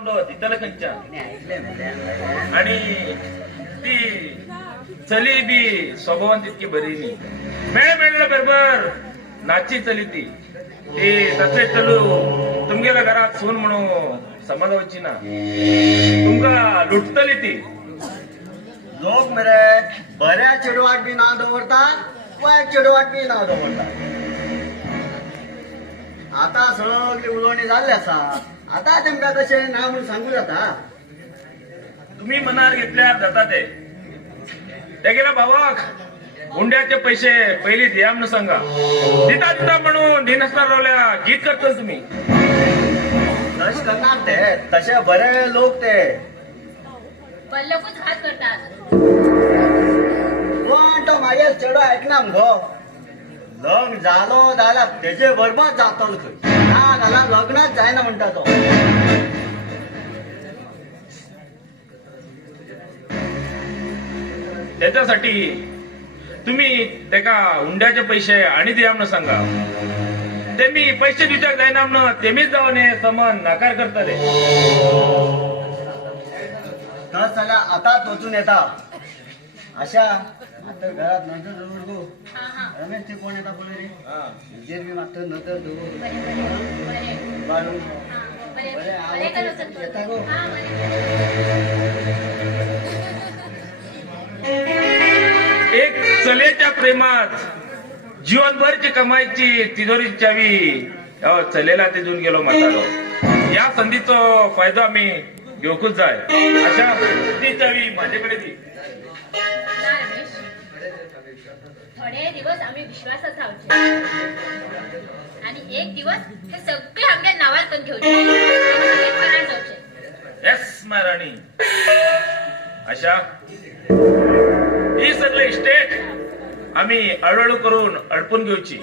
दितले खंयच्या आणि ती चली बी स्वभावान तितकी बरी न्ही मेळ्ळ्या बरोबर नाची चली ती तसे चलू तुमगेल्या घरात सून म्हणून समजवची ना तुमका लुटतली ती लोक मरे बऱ्या चेडवाक बी नाव दवरतात वायट चेडवाक बी नाव दवरतात आता सगळी उलोवणी जाल्ली आसा आता तेमकां तशें ना म्हणून सांगू जाता तुम्ही मनार घेतल्यार जाता ते गेल्या भावाक हुंड्याचे पैसे पयली दिया म्हणून सांगा दिता दिता म्हणून दिनसतार रावल्या गीत करता तुम्ही तशें करनात ते तशे बरे लोक ते लोकच घात करतात पण तो म्हागे चेडो आयकना मुगो लग्न जालो जाल्यार तेजे बरोबर जातलो खंय ना जाल्यार लग्नच जायना म्हणटा तो त्याच्यासाठी तुम्ही तेका हुंड्याचे पैसे आणि दिया म्हणून सांगा ते मी पैसे दिवच्याक जायना म्हणून तेमीच जावन हे समन नाकार करतले तस जाल्यार आतांच वचून येता आशा आता घरात नजर दवर गो रमेश ते कोण येता पळय रे हेजेर बी मात्र नजर दवर बाळू बरे आवडते येता गो एक चलेच्या प्रेमात जीवनभरची कमाईची तिजोरी चावी चलेला तिजून गेलो म्हातारो या संधीचो फायदो आम्ही घेवकूच जाय अशा ती चावी माझ्याकडे दी थोडे दिवस आम्ही विश्वासात रावचे आणि एक दिवस हे सगळे आमच्या नावात पण घेवचे फरार जावचे येस महाराणी अशा ही सगळे स्टेट आम्ही हळूहळू करून अडपून घेऊची